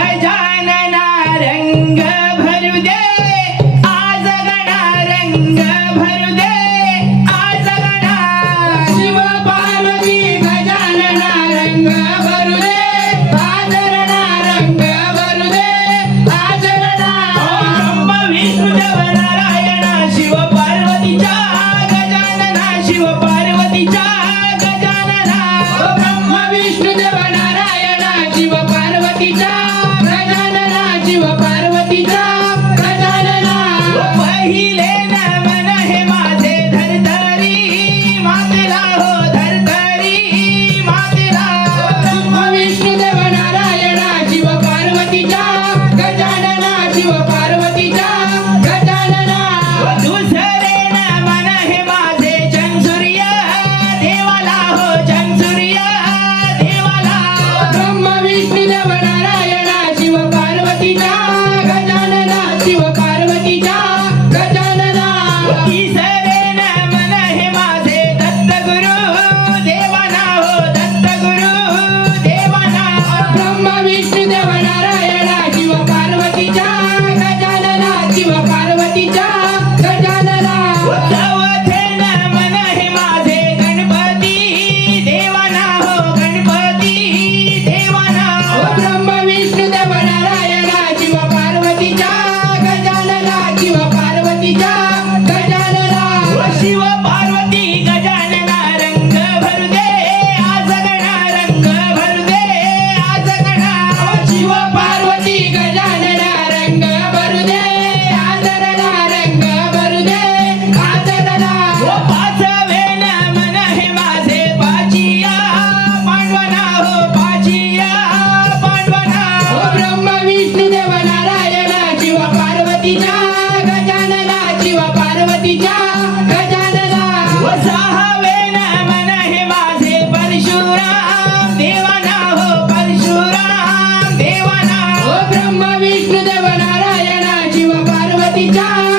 Jai Jai! happy time.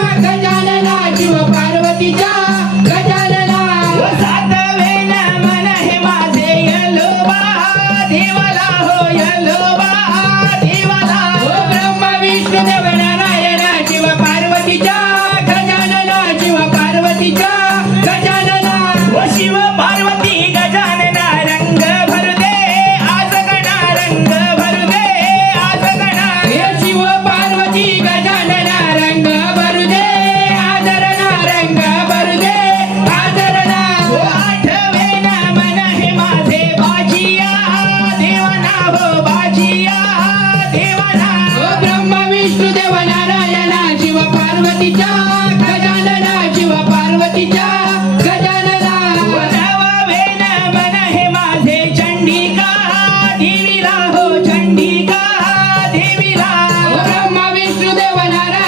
through the banana.